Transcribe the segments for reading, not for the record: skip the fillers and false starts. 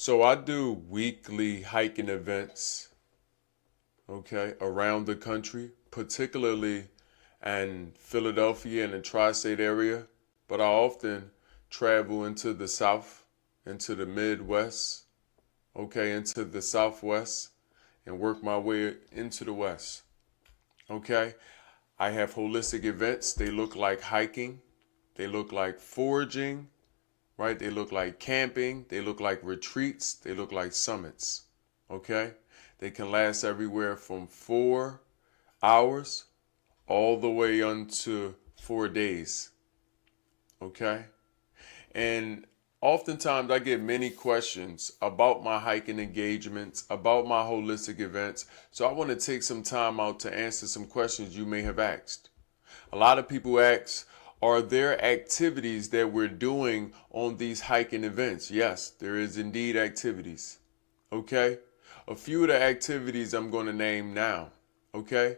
So I do weekly hiking events, okay, around the country, particularly in Philadelphia and the tri-state area, but I often travel into the South, into the Midwest, okay, into the Southwest, and work my way into the West, okay. I have holistic events. They look like hiking, they look like foraging, right? They look like camping, they look like retreats, they look like summits, okay? They can last everywhere from 4 hours all the way onto 4 days, okay? And oftentimes I get many questions about my hiking engagements, about my holistic events. So I want to take some time out to answer some questions you may have asked. A lot of people ask, are there activities that we're doing on these hiking events? Yes, there is indeed activities. Okay? A few of the activities I'm going to name now. Okay?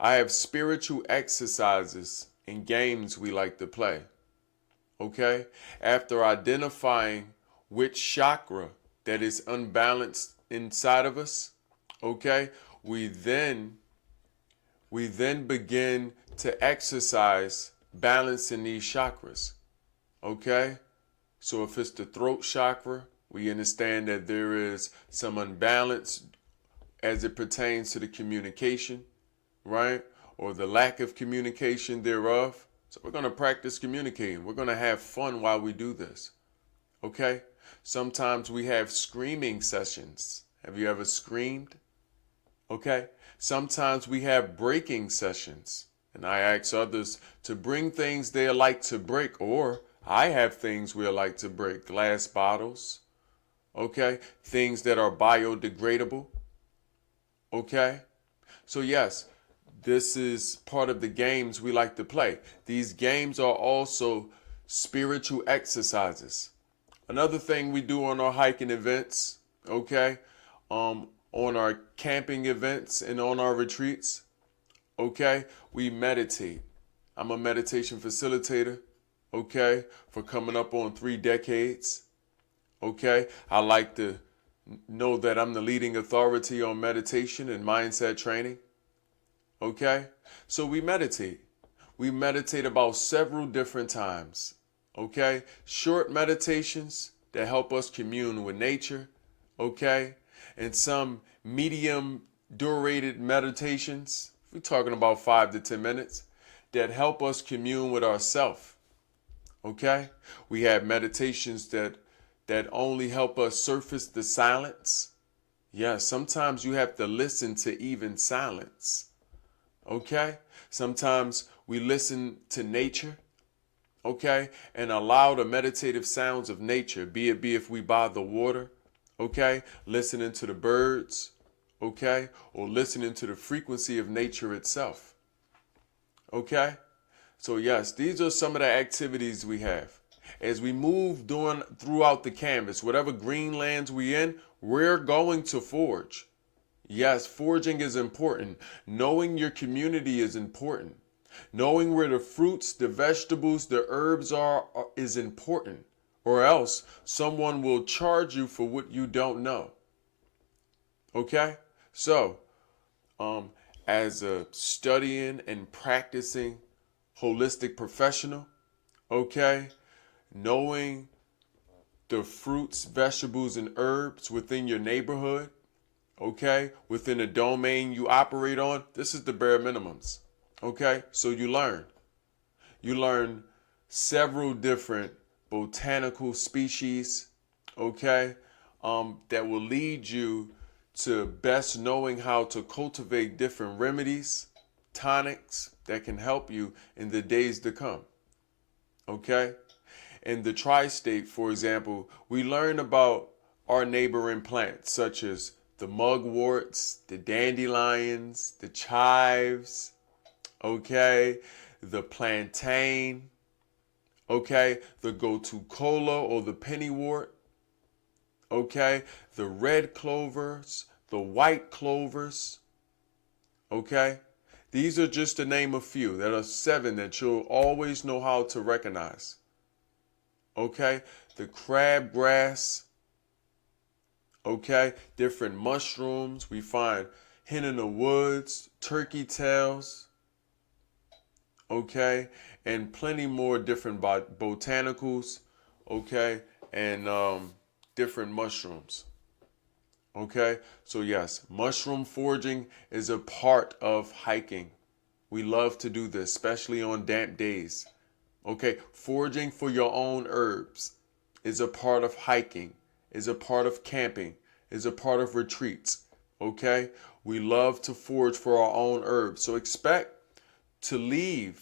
I have spiritual exercises and games we like to play. Okay? After identifying which chakra that is unbalanced inside of us, okay? We then begin to exercise balancing these chakras. Okay? So if it's the throat chakra, we understand that there is some unbalance as it pertains to the communication, right? Or the lack of communication thereof. So we're going to practice communicating. We're going to have fun while we do this. Okay? Sometimes we have screaming sessions. Have you ever screamed? Okay? Sometimes we have breaking sessions. And I ask others to bring things they like to break, or I have things we like to break. Glass bottles, okay? Things that are biodegradable, okay? So yes, this is part of the games we like to play. These games are also spiritual exercises. Another thing we do on our hiking events, okay? On our camping events and on our retreats, okay? We meditate. I'm a meditation facilitator, okay? For coming up on 3 decades, okay? I like to know that I'm the leading authority on meditation and mindset training, okay? So we meditate. We meditate about several different times, okay? Short meditations that help us commune with nature, okay? And some medium durated meditations, we're talking about 5 to 10 minutes, that help us commune with ourselves, okay? We have meditations that only help us surface the silence. Yeah, sometimes you have to listen to even silence, okay? Sometimes we listen to nature, okay? And allow the meditative sounds of nature, be if we by the water, okay? Listening to the birds, okay? Or listening to the frequency of nature itself, okay? So yes, these are some of the activities we have. As we move throughout the canvas, whatever green lands we in, we're going to forage. Yes, foraging is important. Knowing your community is important. Knowing where the fruits, the vegetables, the herbs are is important. Or else someone will charge you for what you don't know. Okay? So, as a studying and practicing holistic professional, okay, knowing the fruits, vegetables, and herbs within your neighborhood, okay, within the domain you operate on, this is the bare minimums, okay? So you learn. You learn several different botanical species, okay, that will lead you to best knowing how to cultivate different remedies, tonics that can help you in the days to come, okay? In the tri-state, for example, we learn about our neighboring plants such as the mugworts, the dandelions, the chives, okay, the plantain, okay, the gotu-kola or the pennywort, okay, the red clovers, the white clovers, okay. These are just to name a few. There are 7 that you'll always know how to recognize. Okay, the crabgrass, okay? Different mushrooms. We find hen in the woods, turkey tails, okay? And plenty more different botanicals, okay? And different mushrooms, okay? So yes, mushroom foraging is a part of hiking. We love to do this, especially on damp days. Okay, foraging for your own herbs is a part of hiking, is a part of camping, is a part of retreats. Okay, we love to forage for our own herbs. So expect to leave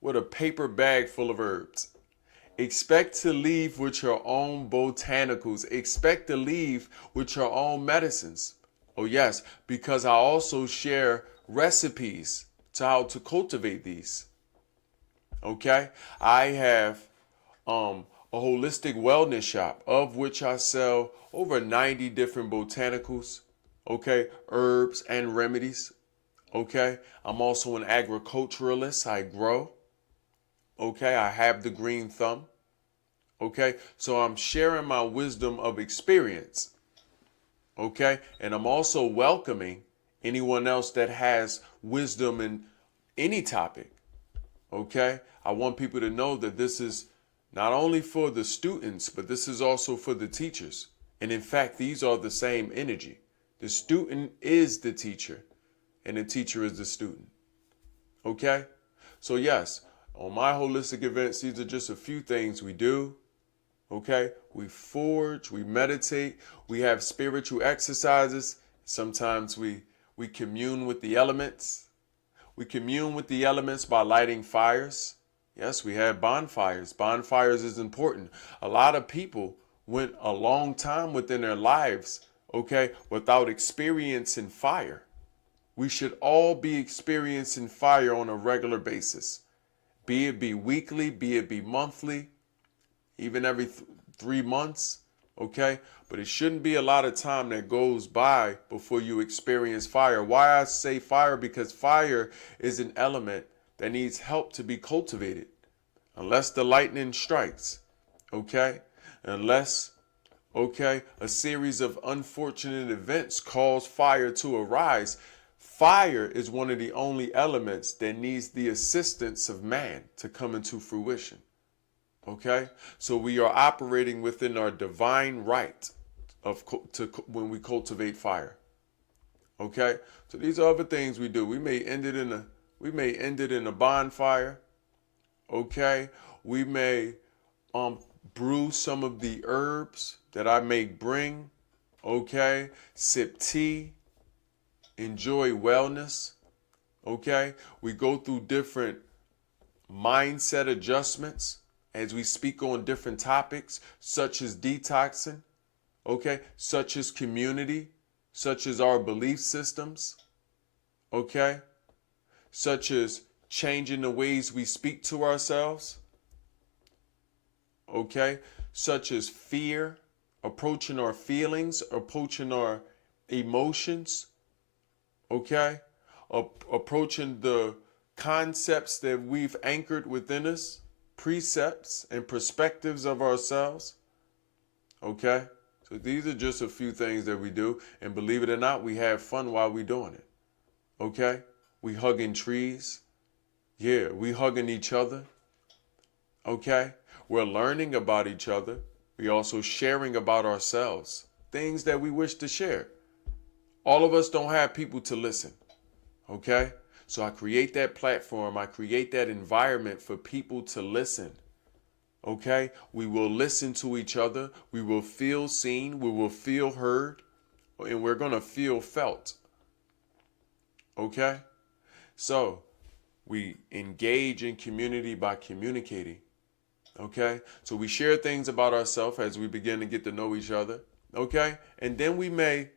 with a paper bag full of herbs. Expect to leave with your own botanicals. Expect to leave with your own medicines. Oh, yes, because I also share recipes to how to cultivate these. Okay, I have a holistic wellness shop of which I sell over 90 different botanicals, okay, herbs and remedies. Okay, I'm also an agriculturalist. I grow. Okay, I have the green thumb. Okay, so I'm sharing my wisdom of experience. Okay, and I'm also welcoming anyone else that has wisdom in any topic. Okay, I want people to know that this is not only for the students, but this is also for the teachers. And in fact, these are the same energy. The student is the teacher, and the teacher is the student. Okay, so yes, on my holistic events, these are just a few things we do. Okay, we forge, we meditate, we have spiritual exercises. Sometimes we commune with the elements. We commune with the elements by lighting fires. Yes, we have bonfires. Bonfires is important. A lot of people went a long time within their lives, okay, without experiencing fire. We should all be experiencing fire on a regular basis. Be it be weekly, be it be monthly, even every 3 months, okay? But it shouldn't be a lot of time that goes by before you experience fire. Why I say fire? Because fire is an element that needs help to be cultivated. Unless the lightning strikes, okay? Unless, okay, a series of unfortunate events cause fire to arise, fire is one of the only elements that needs the assistance of man to come into fruition. Okay, so we are operating within our divine right when we cultivate fire. Okay, so these are other things we do. We may end it in a bonfire. Okay, we may brew some of the herbs that I may bring. Okay, sip tea, enjoy wellness. Okay, we go through different mindset adjustments as we speak on different topics, such as detoxing, okay, such as community, such as our belief systems, okay, such as changing the ways we speak to ourselves, okay, such as fear, approaching our feelings, approaching our emotions, okay, approaching the concepts that we've anchored within us, precepts and perspectives of ourselves. Okay, so these are just a few things that we do, and believe it or not, we have fun while we're doing it. Okay, we hugging trees. Yeah, we hugging each other. Okay, we're learning about each other. We also sharing about ourselves, things that we wish to share. All of us don't have people to listen. Okay, so I create that platform, I create that environment for people to listen. Okay, we will listen to each other, we will feel seen, we will feel heard, and we're going to feel felt. Okay, so we engage in community by communicating. Okay, so we share things about ourselves as we begin to get to know each other. Okay, and then we may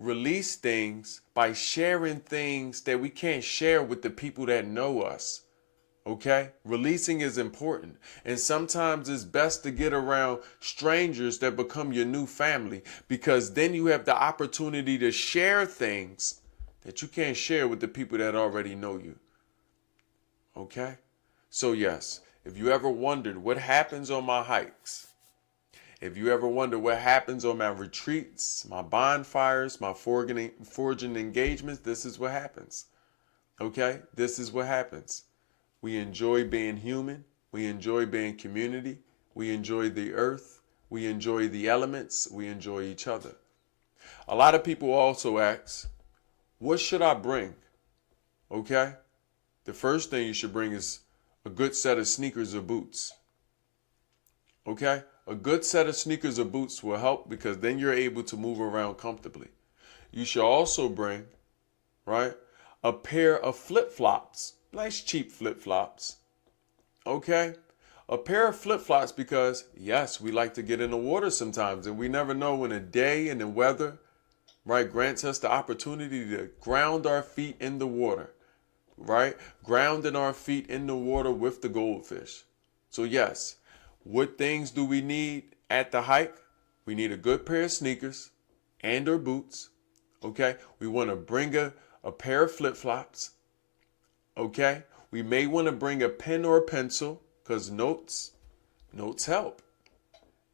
release things by sharing things that we can't share with the people that know us. Okay, releasing is important, and sometimes it's best to get around strangers that become your new family, because then you have the opportunity to share things that you can't share with the people that already know you. Okay, so yes, if you ever wondered what happens on my hikes, If you ever wonder what happens on my retreats, my bonfires, my foraging engagements, this is what happens. Okay? This is what happens. We enjoy being human. We enjoy being community. We enjoy the earth. We enjoy the elements. We enjoy each other. A lot of people also ask, what should I bring? Okay? The first thing you should bring is a good set of sneakers or boots. Okay? A good set of sneakers or boots will help because then you're able to move around comfortably. You should also bring, right, a pair of flip-flops. Nice cheap flip-flops. Okay? A pair of flip-flops because, yes, we like to get in the water sometimes and we never know when a day and the weather, right, grants us the opportunity to ground our feet in the water, right? Grounding our feet in the water with the goldfish. So yes, what things do we need at the hike? We need a good pair of sneakers and or boots, okay? We want to bring a pair of flip-flops, okay? We may want to bring a pen or a pencil because notes help.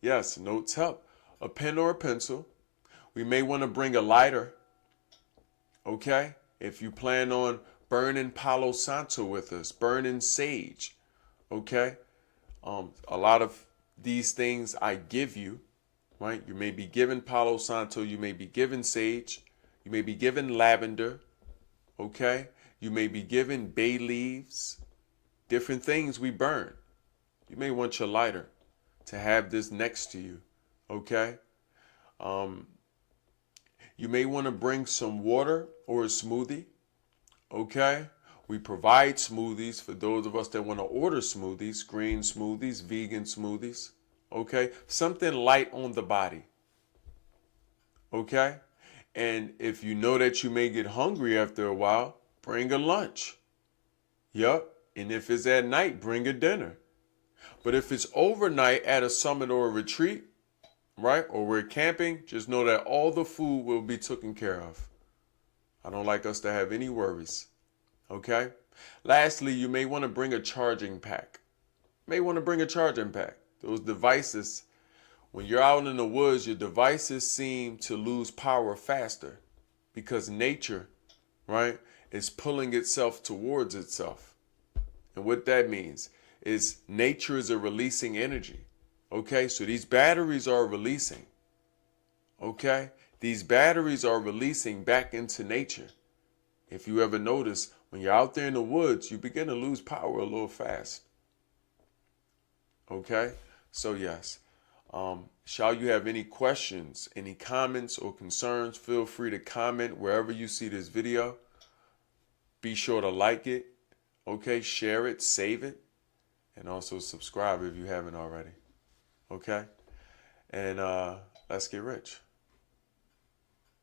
Yes, notes help. A pen or a pencil. We may want to bring a lighter, okay? If you plan on burning Palo Santo with us, burning sage, okay? A lot of these things I give you, right? You may be given Palo Santo, you may be given sage, you may be given lavender, okay? You may be given bay leaves, different things we burn. You may want your lighter to have this next to you, okay? You may want to bring some water or a smoothie, okay? We provide smoothies for those of us that want to order smoothies, green smoothies, vegan smoothies, okay? Something light on the body, okay? And if you know that you may get hungry after a while, bring a lunch. Yup. And if it's at night, bring a dinner. But if it's overnight at a summit or a retreat, right, or we're camping, just know that all the food will be taken care of. I don't like us to have any worries. Okay? Lastly, you may want to bring a charging pack. Those devices, when you're out in the woods, your devices seem to lose power faster because nature, right, is pulling itself towards itself. And what that means is nature is a releasing energy. Okay? So these batteries are releasing. Okay? These batteries are releasing back into nature. If you ever notice, when you're out there in the woods, you begin to lose power a little fast. Okay? So yes. Shall you have any questions, any comments or concerns, feel free to comment wherever you see this video. Be sure to like it. Okay? Share it, save it, and also subscribe if you haven't already. Okay? And let's get rich.